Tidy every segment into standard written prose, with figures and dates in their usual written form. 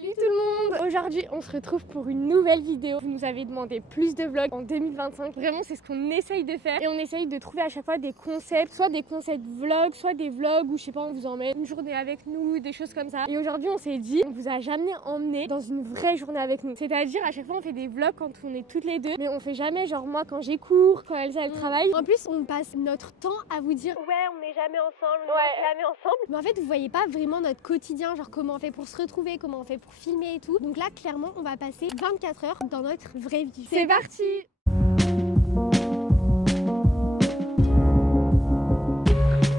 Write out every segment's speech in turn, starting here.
Salut tout le monde! Aujourd'hui on se retrouve pour une nouvelle vidéo. Vous nous avez demandé plus de vlogs en 2025. Vraiment c'est ce qu'on essaye de faire et on essaye de trouver à chaque fois des concepts, soit des concepts vlogs, soit des vlogs où je sais pas on vous emmène une journée avec nous, des choses comme ça. Et aujourd'hui on s'est dit on vous a jamais emmené dans une vraie journée avec nous. C'est-à-dire à chaque fois on fait des vlogs quand on est toutes les deux, mais on fait jamais genre moi quand j'ai cours, quand Elsa elle travaille. En plus on passe notre temps à vous dire ouais on n'est jamais ensemble, on n'est jamais ensemble. Mais en fait vous voyez pas vraiment notre quotidien, genre comment on fait pour se retrouver, comment on fait pour filmer et tout. Donc là clairement on va passer 24 heures dans notre vraie vie. C'est parti!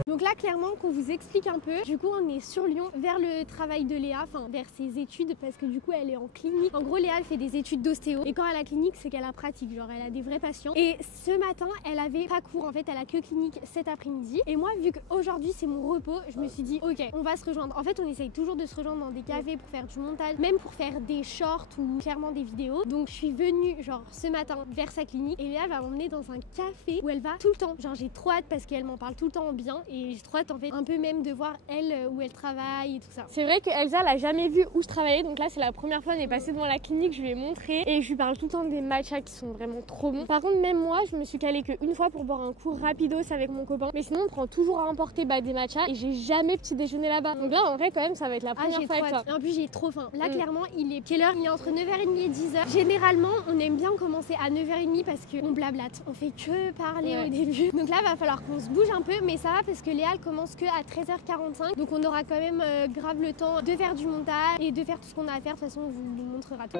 Donc là clairement qu'on vous explique un peu, du coup on est sur Lyon vers le travail de Léa, enfin vers ses études parce que du coup elle est en clinique. En gros Léa elle fait des études d'ostéo et quand elle a clinique c'est qu'elle a pratique, genre elle a des vrais patients. Et ce matin elle avait pas cours, en fait elle a que clinique cet après-midi. Et moi vu qu'aujourd'hui c'est mon repos, je me suis dit ok on va se rejoindre. En fait on essaye toujours de se rejoindre dans des cafés pour faire du montage, même pour faire des shorts ou clairement des vidéos. Donc je suis venue genre ce matin vers sa clinique et Léa va m'emmener dans un café où elle va tout le temps. Genre j'ai trop hâte parce qu'elle m'en parle tout le temps en bien et j'ai trop hâte en fait un peu même de voir elle où elle travaille et tout ça. C'est vrai que Elsa elle a jamais vu où je travaillais, donc là c'est la première fois on est passé devant la clinique, je lui ai montré et je lui parle tout le temps des matchas qui sont vraiment trop bons. Par contre même moi je me suis calée qu'une fois pour boire un cours rapidos avec mon copain, mais sinon on prend toujours à emporter des matchas et j'ai jamais petit déjeuner là-bas. Donc là en vrai quand même ça va être la première fois avec toi. Et en plus j'ai trop faim. Là clairement il est quelle heure? Il est entre 9h30 et 10h. Généralement on aime bien commencer à 9h30 parce qu'on blablate, on fait que parler au début. Donc là va falloir qu'on se bouge un peu, mais ça va parce que Léa elle commence que à 13h45, donc on aura quand même grave le temps de faire du montage et de faire tout ce qu'on a à faire. De toute façon on vous montrera tout.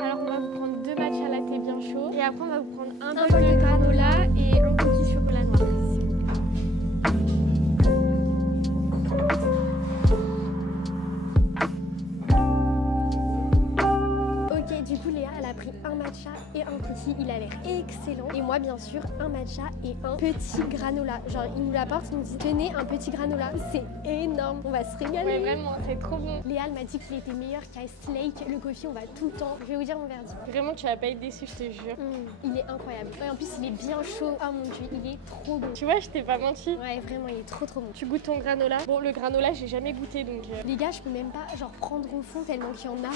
Alors on va vous prendre 2 matchs à latte bien chaud et après on va vous prendre un bol de granola et un cookie chocolat noir. Du coup Léa elle a pris un matcha et un cookie, il a l'air excellent. Et moi bien sûr un matcha et un petit granola. Genre il nous l'apporte, il nous dit tenez un petit granola. C'est énorme, on va se régaler. Ouais vraiment c'est trop bon. Léa elle m'a dit qu'il était meilleur qu'à Slake. Le coffee on va tout le temps. Je vais vous dire mon verdict. Vraiment tu vas pas être déçu je te jure. Il est incroyable. Ouais, en plus il est bien chaud. Oh mon dieu il est trop bon. Tu vois je t'ai pas menti. Ouais vraiment il est trop bon. Tu goûtes ton granola. Bon le granola j'ai jamais goûté donc les gars je peux même pas genre prendre au fond tellement qu'il y en a.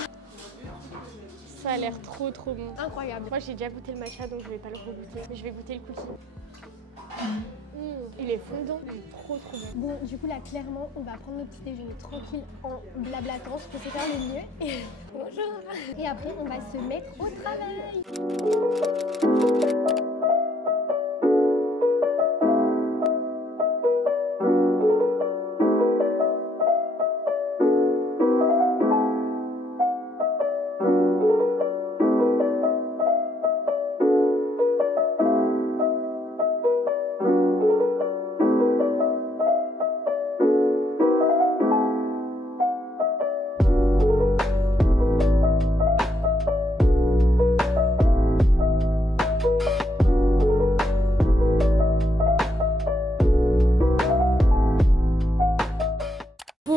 Ça a l'air trop bon. Incroyable. Moi j'ai déjà goûté le matcha donc je vais pas le regoûter. Mais je vais goûter le cookie. Il est fondant, il est trop bon. Bon du coup là clairement on va prendre notre petit déjeuner tranquille en blablatant, je peux se faire le mieux. Et bonjour. Et après on va se mettre au travail.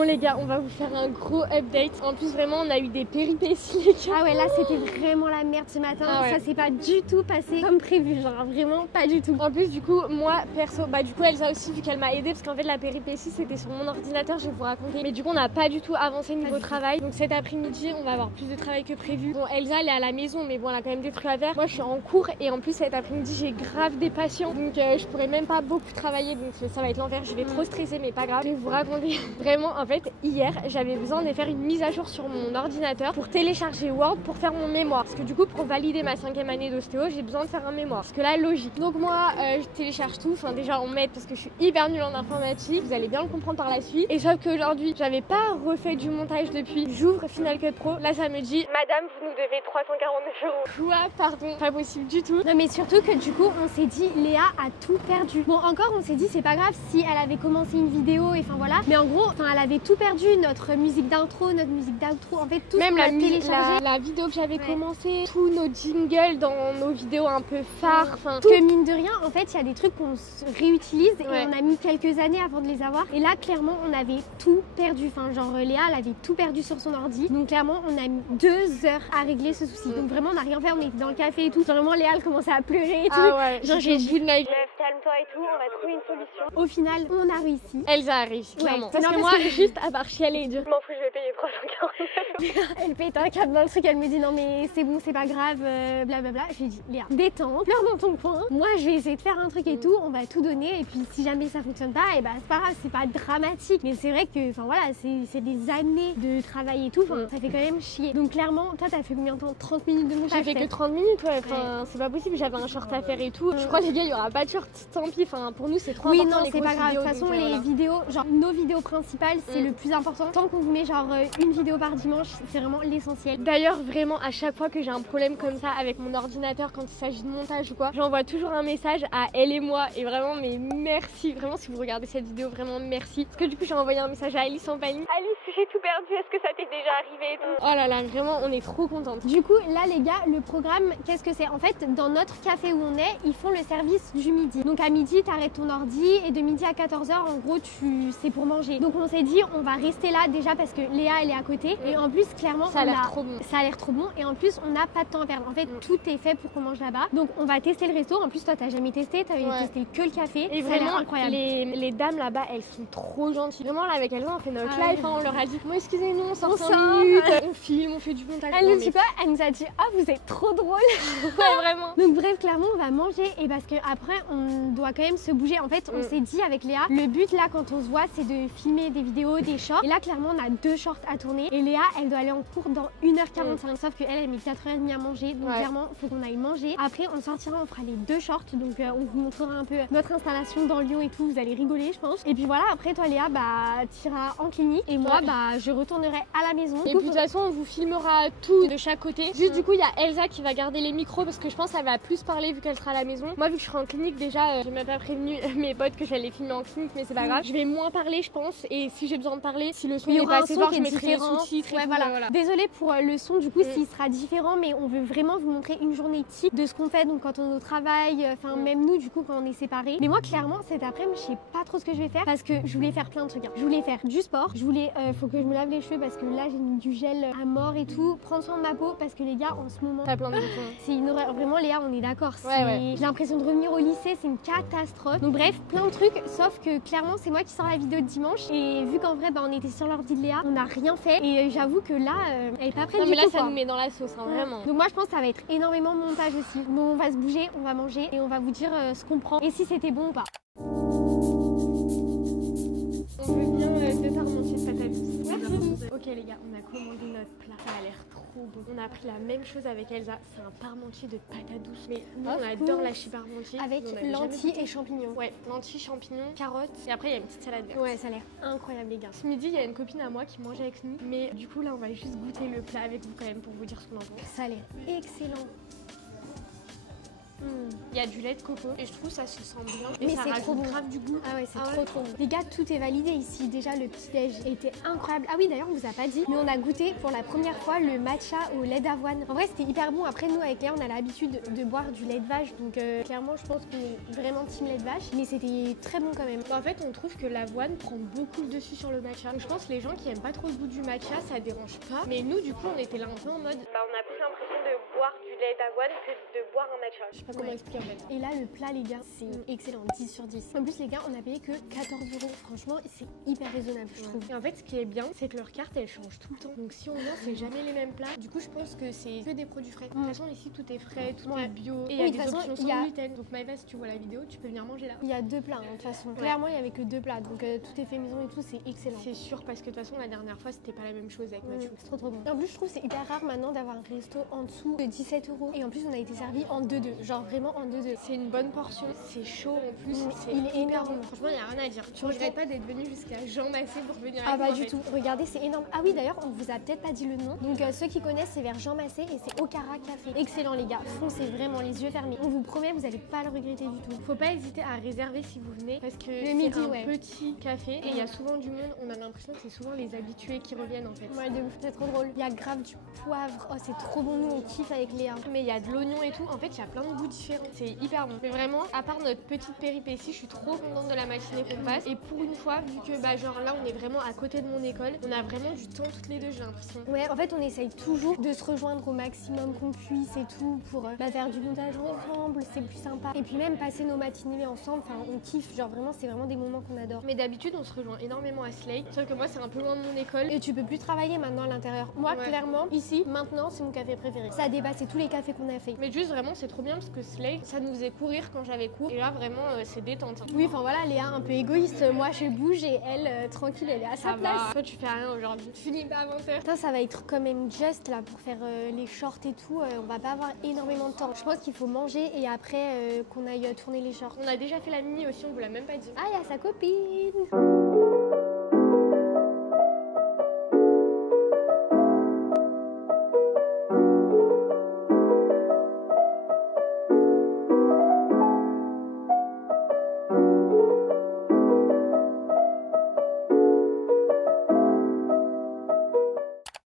Les gars, on va vous faire un gros update. En plus vraiment on a eu des péripéties les gars. Ah ouais là c'était vraiment la merde ce matin. Ça s'est pas du tout passé comme prévu, genre vraiment pas du tout. En plus du coup moi perso, du coup Elsa aussi vu qu'elle m'a aidé parce qu'en fait la péripétie c'était sur mon ordinateur, je vais vous raconter. Mais du coup on n'a pas du tout avancé niveau travail. Donc cet après-midi on va avoir plus de travail que prévu. Bon Elsa elle est à la maison mais bon elle a quand même des trucs à faire. Moi je suis en cours et en plus cet après-midi j'ai grave des patients. Donc je pourrais même pas beaucoup travailler donc ça va être l'enfer. Je vais trop stresser mais pas grave. Je vais vous raconter. Vraiment en fait hier j'avais besoin de faire une mise à jour sur mon ordinateur pour télécharger Word pour faire mon mémoire parce que du coup pour valider ma 5e année d'ostéo j'ai besoin de faire un mémoire parce que là logique. Donc moi je télécharge tout, enfin déjà en maths parce que je suis hyper nulle en informatique, vous allez bien le comprendre par la suite. Et sauf qu'aujourd'hui j'avais pas refait du montage depuis, j'ouvre Final Cut Pro, là ça me dit madame vous nous devez 349 €. Quoi pardon, pas possible du tout. Non mais surtout que du coup on s'est dit Léa a tout perdu. Bon encore on s'est dit c'est pas grave si elle avait commencé une vidéo et enfin voilà, mais en gros elle avait tout perdu, notre musique d'intro, notre musique d'outro, en fait tout même ce qu'on a téléchargé, la vidéo que j'avais commencé, tous nos jingles dans nos vidéos un peu phares, enfin que mine de rien en fait il y a des trucs qu'on réutilise et on a mis quelques années avant de les avoir et là clairement on avait tout perdu, enfin genre Léa elle avait tout perdu sur son ordi, donc clairement on a mis 2 heures à régler ce souci, donc vraiment on n'a rien fait, on était dans le café et tout, vraiment Léa elle commençait à pleurer et tout, genre j'ai vu le calme-toi et tout, on va trouver une solution. Au final, on a réussi. Elsa a réussi, vraiment. Parce que moi, juste à part chialer et dire, je m'en fous, je vais payer 349. Elle pète un câble dans le truc, elle me dit non mais c'est bon, c'est pas grave, blablabla. Je lui ai dit Léa, détends, pleure dans ton coin. Moi je vais essayer de faire un truc et tout, on va tout donner et puis si jamais ça fonctionne pas, et bah c'est pas grave, c'est pas dramatique. Mais c'est vrai que, enfin voilà, c'est des années de travail et tout, enfin ça fait quand même chier. Donc clairement, toi t'as fait combien de temps? 30 minutes de montage? J'ai fait que 30 minutes, ouais, enfin c'est pas possible, j'avais un short à faire et tout. Je crois les gars, il y aura pas de short, tant pis, enfin pour nous c'est trop important. Oui, non, les c'est pas grave. De toute façon, donc, les voilà. vidéos, genre nos vidéos principales, c'est le plus important. Tant qu'on vous met genre une vidéo par dimanche, c'est vraiment l'essentiel. D'ailleurs, vraiment, à chaque fois que j'ai un problème comme ça avec mon ordinateur, quand il s'agit de montage ou quoi, j'envoie toujours un message à elle et moi. Et vraiment, mais merci. Vraiment, si vous regardez cette vidéo, vraiment merci. Parce que du coup, j'ai envoyé un message à Alice en panique. Alice, j'ai tout perdu. Est-ce que ça t'est déjà arrivé et tout? Oh là là, vraiment, on est trop contente. Du coup, là, les gars, le programme, qu'est-ce que c'est? En fait, dans notre café où on est, ils font le service du midi. Donc à midi, t'arrêtes ton ordi et de midi à 14h, en gros, c'est pour manger. Donc on s'est dit, on va rester là déjà parce que Léa, elle est à côté. Et en plus, clairement, ça a l'air trop bon. Ça a l'air trop bon et en plus on n'a pas de temps à perdre. En fait tout est fait pour qu'on mange là-bas. Donc on va tester le resto. En plus toi t'as jamais testé, t'avais testé que le café. Et vraiment incroyable. Les dames là-bas elles sont trop gentilles. Vraiment là avec elles on fait notre live, on leur a dit bon excusez-nous on sort 5 minutes, on filme, on fait du montage. Elle nous dit quoi? Elle nous a dit ah vous êtes trop drôle. Ouais vraiment. Donc bref clairement on va manger et parce que après on doit quand même se bouger. En fait on s'est dit avec Léa, le but là quand on se voit c'est de filmer des vidéos, des shorts. Et là clairement on a 2 shorts à tourner et Léa elle doit aller en cours dans 1h45. Sauf qu'elle met 4h30 à manger. Donc clairement faut qu'on aille manger. Après on sortira, on fera les 2 shorts. Donc on vous montrera un peu notre installation dans Lyon et tout. Vous allez rigoler je pense. Et puis voilà, après toi Léa bah t'iras en clinique. Et moi bah je retournerai à la maison. Et puis de toute façon on vous filmera tout de chaque côté. Juste du coup il y a Elsa qui va garder les micros parce que je pense qu'elle va plus parler vu qu'elle sera à la maison. Moi vu que je serai en clinique déjà j'ai même pas prévenu mes potes que j'allais filmer en clinique mais c'est pas grave. Je vais moins parler je pense et si j'ai besoin de parler, si le son n'est pas assez fort je mettrai les sous-titres. Voilà. Désolée pour le son du coup s'il sera différent mais on veut vraiment vous montrer une journée type de ce qu'on fait donc quand on est au travail, enfin même nous du coup quand on est séparés. Mais moi clairement cet après-midi je sais pas trop ce que je vais faire parce que je voulais faire plein de trucs. Je voulais faire du sport, je voulais faut que je me lave les cheveux parce que là j'ai mis du gel à mort et tout, prendre soin de ma peau parce que les gars en ce moment t'as plein de c'est une horreur. Vraiment Léa on est d'accord, j'ai l'impression de revenir au lycée, c'est une catastrophe. Donc bref plein de trucs sauf que clairement c'est moi qui sors la vidéo de dimanche et vu qu'en vrai bah, on était sur l'ordi de Léa, on n'a rien fait et j'avoue que là elle est pas prête du tout. Mais là ça nous met dans la sauce hein, vraiment. Donc moi je pense que ça va être énormément de montage aussi. Bon on va se bouger, on va manger et on va vous dire ce qu'on prend et si c'était bon ou pas. On veut bien te faire manger de patates douces. Merci. Ok les gars, on a commandé notre plat. Ça a l'air trop bon. On a pris la même chose avec Elsa. C'est un parmentier de patates douces. Mais nous on adore l'hachis parmentier. Avec lentilles et champignons. Ouais, lentilles, champignons, carottes. Et après il y a une petite salade verte. Ouais, ça a l'air incroyable les gars. Ce midi il y a une copine à moi qui mangeait avec nous. Mais du coup là on va juste goûter le plat avec vous quand même pour vous dire ce qu'on en pense. Ça a l'air excellent. Il y a du lait de coco et je trouve ça se sent bien et mais ça c'est trop bon. grave du goût. Ah ouais c'est trop bon. Les gars tout est validé ici. Déjà le petit déj était incroyable. Ah oui d'ailleurs on vous a pas dit mais on a goûté pour la première fois le matcha au lait d'avoine. En vrai c'était hyper bon. Après nous avec Léa on a l'habitude de boire du lait de vache donc clairement je pense qu'on est vraiment team lait de vache mais c'était très bon quand même. En fait on trouve que l'avoine prend beaucoup le dessus sur le matcha. Donc je pense que les gens qui aiment pas trop le goût du matcha ça dérange pas. Mais nous du coup on était là un peu en mode bah on a plus l'impression de boire du lait d'avoine que de boire un matcha. Je sais pas comment expliquer en fait. Et là le plat les gars c'est excellent, 10 sur 10. En plus les gars on a payé que 14 €. Franchement c'est hyper raisonnable je trouve. Et en fait ce qui est bien c'est que leur carte elle change tout le temps. Donc si on vient c'est jamais les mêmes plats. Du coup je pense que c'est que des produits frais. De toute façon ici tout est frais, tout est bio. Et il y a des options sans gluten. Donc Maëva si tu vois la vidéo tu peux venir manger là. Il y a 2 plats de toute façon. Clairement il y avait que 2 plats donc tout est fait maison et tout c'est excellent. C'est sûr parce que de toute façon la dernière fois c'était pas la même chose avec Mathieu. C'est trop bon. Et en plus je trouve c'est hyper rare maintenant d'avoir un resto en dessous de 17 €. Et en plus on a été servi en 2-2. Genre vraiment en 2-2. C'est une bonne portion, c'est chaud en plus, il est énorme. Franchement, il n'y a rien à dire. Tu regrettes pas d'être venu jusqu'à Jean Massé pour venir avec Ah bah nous, du tout. Regardez, c'est énorme. Ah oui, d'ailleurs, on vous a peut-être pas dit le nom. Donc ceux qui connaissent, c'est vers Jean Massé et c'est Okara Café. Excellent les gars. Foncez vraiment les yeux fermés. On vous promet, vous allez pas le regretter du tout. Faut pas hésiter à réserver si vous venez parce que c'est un petit café et il y a souvent du monde. On a l'impression que c'est souvent les habitués qui reviennent en fait. Ouais, de ouf, c'est trop drôle. Il y a grave du poivre. Oh, c'est trop bon. Nous, on kiffe avec Léa. mais il y a de l'oignon et tout. En fait, il y a plein de goûts différents. C'est hyper bon. Mais vraiment, à part notre petite péripétie, je suis trop contente de la matinée qu'on passe. Et pour une fois, vu que bah genre là, on est vraiment à côté de mon école, on a vraiment du temps toutes les deux, j'ai l'impression. Ouais, en fait, on essaye toujours de se rejoindre au maximum qu'on puisse et tout pour faire du montage ensemble, c'est plus sympa. Et puis même passer nos matinées ensemble, enfin on kiffe, genre vraiment c'est vraiment des moments qu'on adore. Mais d'habitude on se rejoint énormément à Slay, sauf que moi c'est un peu loin de mon école. Et tu peux plus travailler maintenant à l'intérieur. Moi clairement, ici, maintenant c'est mon café préféré. Ça a dépassé tous les cafés qu'on a fait. Mais juste vraiment c'est trop bien parce que Slay, ça nous faisait courir quand j'avais cours. Et là vraiment c'est détente. Oui, enfin voilà, Léa un peu égoïste, moi je bouge et elle tranquille, elle est à sa place. Toi tu fais rien aujourd'hui, tu finis pas avant 20h. Putain, ça va être quand même juste là pour faire les shorts et tout, on va pas avoir énormément de temps. Je pense qu'il faut manger et après qu'on aille tourner les shorts. On a déjà fait la mini aussi, on vous l'a même pas dit. Ah, il y a sa copine.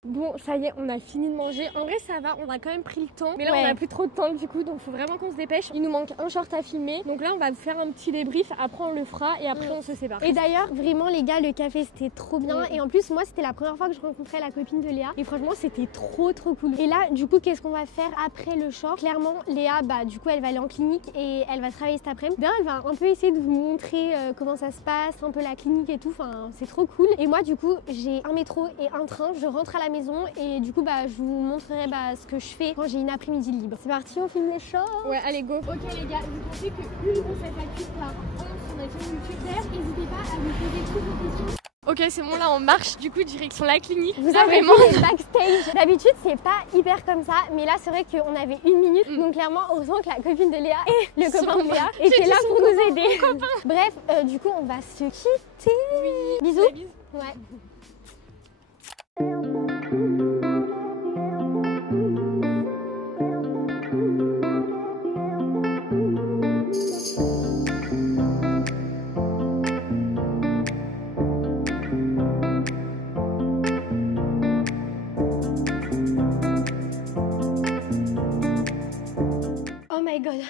Bon, ça y est, on a fini de manger. En vrai, ça va, on a quand même pris le temps. Mais là, on a plus trop de temps du coup, donc faut vraiment qu'on se dépêche. Il nous manque un short à filmer. Donc là, on va faire un petit débrief. Après, on le fera et après, on se sépare. Et d'ailleurs, vraiment, les gars, le café, c'était trop bien. Et en plus, moi, c'était la première fois que je rencontrais la copine de Léa. Et franchement, c'était trop cool. Et là, du coup, qu'est-ce qu'on va faire après le short? Clairement, Léa, bah, du coup, elle va aller en clinique et elle va travailler cet après-midi. D'ailleurs, elle va un peu essayer de vous montrer comment ça se passe, un peu la clinique et tout. Enfin, c'est trop cool. Et moi, du coup, j'ai un métro et un train. Je rentre à la maison et du coup, je vous montrerai ce que je fais quand j'ai une après-midi libre. C'est parti, on filme les shorts. Ouais, allez, go. Ok les gars, vous pensez que une recette à cuire par an sur notre chaîne YouTube, n'hésitez pas à nous poser toutes vos questions. Ok, c'est bon, là on marche du coup direction la clinique. Vous avez vu les backstage. D'habitude c'est pas hyper comme ça, mais là c'est vrai qu'on avait une minute, donc clairement heureusement que la copine de Léa et le copain de Léa étaient là pour nous aider. Bref, du coup on va se quitter. Oui. Bisous. Bisous. Ouais.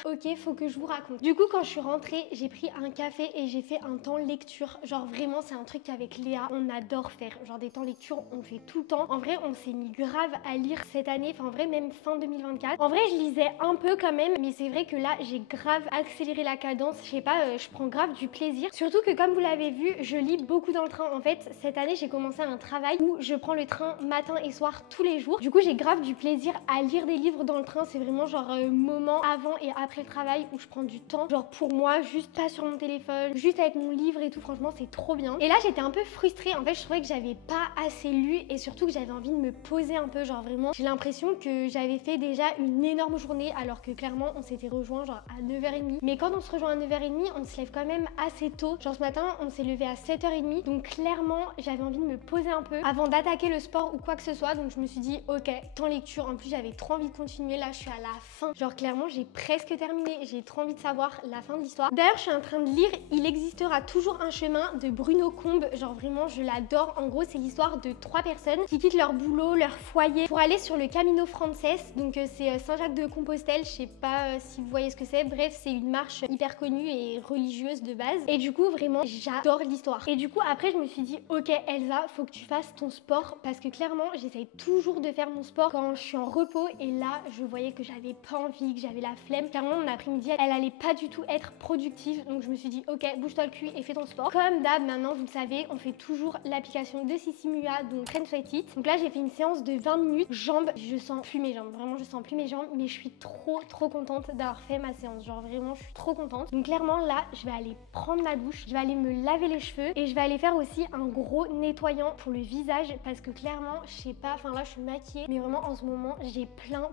Ok, faut que je vous raconte. Du coup, quand je suis rentrée, j'ai pris un café et j'ai fait un temps lecture. Genre vraiment, c'est un truc qu'avec Léa, on adore faire. Genre des temps lecture, on fait tout le temps. En vrai, on s'est mis grave à lire cette année. Enfin, en vrai, même fin 2024. En vrai, je lisais un peu quand même, mais c'est vrai que là, j'ai grave accéléré la cadence. Je sais pas, je prends grave du plaisir. Surtout que comme vous l'avez vu, je lis beaucoup dans le train. En fait, cette année, j'ai commencé un travail où je prends le train matin et soir tous les jours. Du coup, j'ai grave du plaisir à lire des livres dans le train. C'est vraiment genre moment avant et après le travail où je prends du temps, genre pour moi, juste pas sur mon téléphone, juste avec mon livre et tout. Franchement, c'est trop bien. Et là, j'étais un peu frustrée. En fait, je trouvais que j'avais pas assez lu et surtout que j'avais envie de me poser un peu. Genre vraiment, j'ai l'impression que j'avais fait déjà une énorme journée alors que clairement, on s'était rejoint genre à 9h30. Mais quand on se rejoint à 9h30, on se lève quand même assez tôt. Genre ce matin, on s'est levé à 7h30. Donc clairement, j'avais envie de me poser un peu avant d'attaquer le sport ou quoi que ce soit. Donc je me suis dit, ok, temps lecture. En plus, j'avais trop envie de continuer. Là, je suis à la fin. Genre clairement, j'ai presque terminé. J'ai trop envie de savoir la fin de l'histoire. D'ailleurs, je suis en train de lire Il existera toujours un chemin de Bruno Combe. Genre vraiment, je l'adore. En gros, c'est l'histoire de 3 personnes qui quittent leur boulot, leur foyer pour aller sur le Camino Frances. Donc c'est Saint-Jacques-de-Compostelle. Je sais pas si vous voyez ce que c'est. Bref, c'est une marche hyper connue et religieuse de base. Et du coup, vraiment, j'adore l'histoire. Et du coup, après, je me suis dit, ok Elsa, faut que tu fasses ton sport parce que clairement, j'essaye toujours de faire mon sport quand je suis en repos. Et là, je voyais que j'avais pas envie, que j'avais la flemme. Clairement, mon après-midi, elle allait pas du tout être productive. Donc je me suis dit, ok, bouge-toi le cul et fais ton sport. Comme d'hab, maintenant, vous le savez, on fait toujours l'application de Sissimua, donc Train Sweat It. Donc là, j'ai fait une séance de 20 minutes. Jambes, je sens plus mes jambes. Vraiment, je sens plus mes jambes. Mais je suis trop contente d'avoir fait ma séance. Genre vraiment, je suis trop contente. Donc clairement, là, je vais aller prendre ma douche. Je vais aller me laver les cheveux. Et je vais aller faire aussi un gros nettoyant pour le visage. Parce que clairement, je sais pas, enfin là, je suis maquillée. Mais vraiment, en ce moment, j'ai plein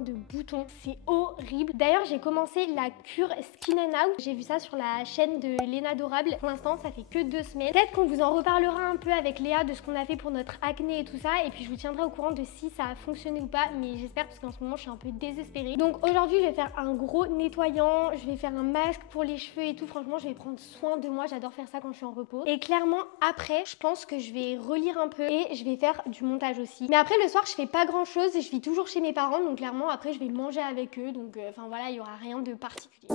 de boutons. C'est horrible. D'ailleurs, j'ai j'ai commencé la cure Skin and Out. J'ai vu ça sur la chaîne de Léna Adorable. Pour l'instant ça fait que 2 semaines. Peut-être qu'on vous en reparlera un peu avec Léa de ce qu'on a fait pour notre acné et tout ça, et puis je vous tiendrai au courant de si ça a fonctionné ou pas, mais j'espère parce qu'en ce moment je suis un peu désespérée. Donc aujourd'hui je vais faire un gros nettoyant, je vais faire un masque pour les cheveux et tout. Franchement je vais prendre soin de moi, j'adore faire ça quand je suis en repos. Et clairement après je pense que je vais relire un peu et je vais faire du montage aussi. Mais après le soir je fais pas grand chose et je vis toujours chez mes parents, donc clairement après je vais manger avec eux, donc enfin voilà, il y aura rien de particulier.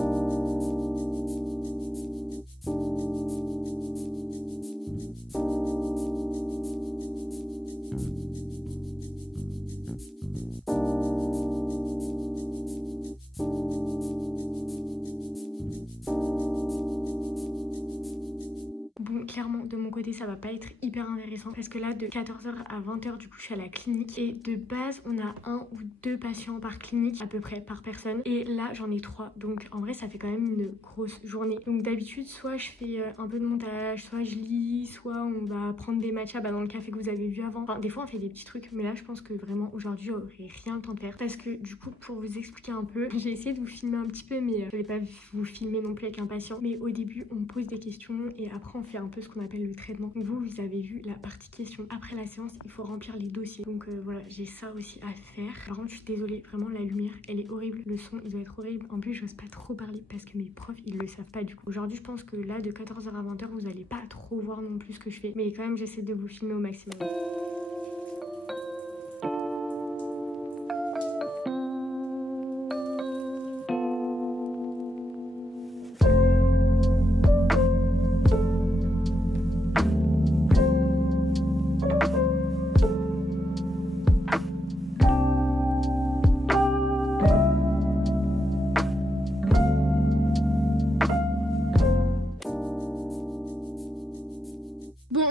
Clairement de mon côté ça va pas être hyper intéressant parce que là de 14h à 20h du coup je suis à la clinique et de base on a 1 ou 2 patients par clinique à peu près par personne, et là j'en ai 3, donc en vrai ça fait quand même une grosse journée. Donc d'habitude soit je fais un peu de montage, soit je lis, soit on va prendre des matchas dans le café que vous avez vu avant. Enfin des fois on fait des petits trucs, mais là je pense que vraiment aujourd'hui j'aurai rien le temps de faire parce que du coup pour vous expliquer un peu, j'ai essayé de vous filmer un petit peu mais je vais pas vous filmer non plus avec un patient, mais au début on pose des questions et après on fait un peu ce qu'on appelle le traitement. Donc vous avez vu la partie question. Après la séance il faut remplir les dossiers, donc voilà j'ai ça aussi à faire. Par contre je suis désolée, vraiment la lumière elle est horrible, le son il doit être horrible, en plus j'ose pas trop parler parce que mes profs ils le savent pas du coup. Aujourd'hui je pense que là de 14h à 20h vous allez pas trop voir non plus ce que je fais, mais quand même j'essaie de vous filmer au maximum.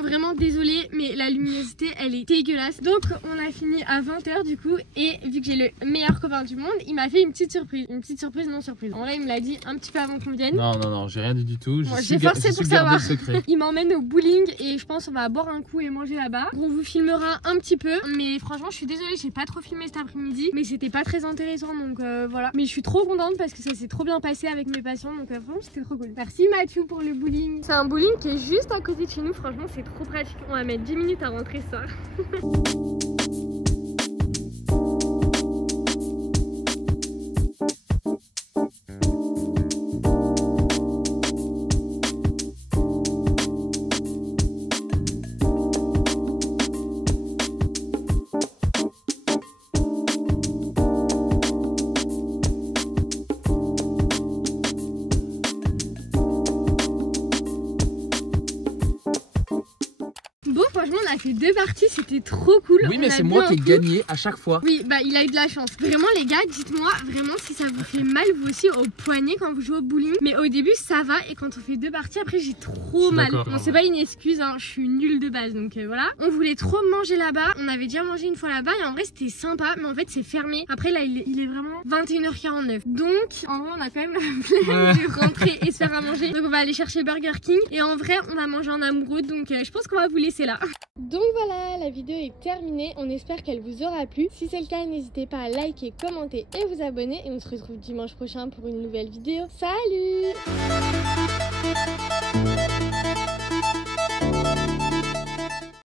Vraiment désolée mais la luminosité elle est dégueulasse. Donc on a fini à 20h du coup, et vu que j'ai le meilleur copain du monde, il m'a fait une petite surprise non surprise. En vrai il me l'a dit un petit peu avant qu'on vienne. Non j'ai rien dit du tout. J'ai forcé pour savoir. Il m'emmène au bowling et je pense on va boire un coup et manger là-bas. On vous filmera un petit peu, mais franchement je suis désolée j'ai pas trop filmé cet après-midi, mais c'était pas très intéressant donc voilà. Mais je suis trop contente parce que ça s'est trop bien passé avec mes patients, donc franchement c'était trop cool. Merci Mathieu pour le bowling. C'est un bowling qui est juste à côté de chez nous, franchement c'est trop pratique. On va mettre 10 minutes à rentrer ce soir. Franchement on a fait 2 parties, c'était trop cool. Oui mais c'est moi qui ai gagné à chaque fois. Oui bah il a eu de la chance. Vraiment les gars, dites-moi vraiment si ça vous fait mal vous aussi au poignet quand vous jouez au bowling. Mais au début ça va, et quand on fait 2 parties après j'ai trop mal. Bon c'est pas une excuse hein, je suis nulle de base donc voilà. On voulait trop manger là-bas, on avait déjà mangé une fois là-bas et en vrai c'était sympa, mais en fait c'est fermé. Après là il est vraiment 21h49. Donc en vrai on a quand même la flemme de rentrer et se faire à manger. Donc on va aller chercher Burger King et en vrai on a mangé en amoureux, donc je pense qu'on va vous laisser là. Donc voilà, la vidéo est terminée, on espère qu'elle vous aura plu. Si c'est le cas, n'hésitez pas à liker, commenter et vous abonner. Et on se retrouve dimanche prochain pour une nouvelle vidéo. Salut!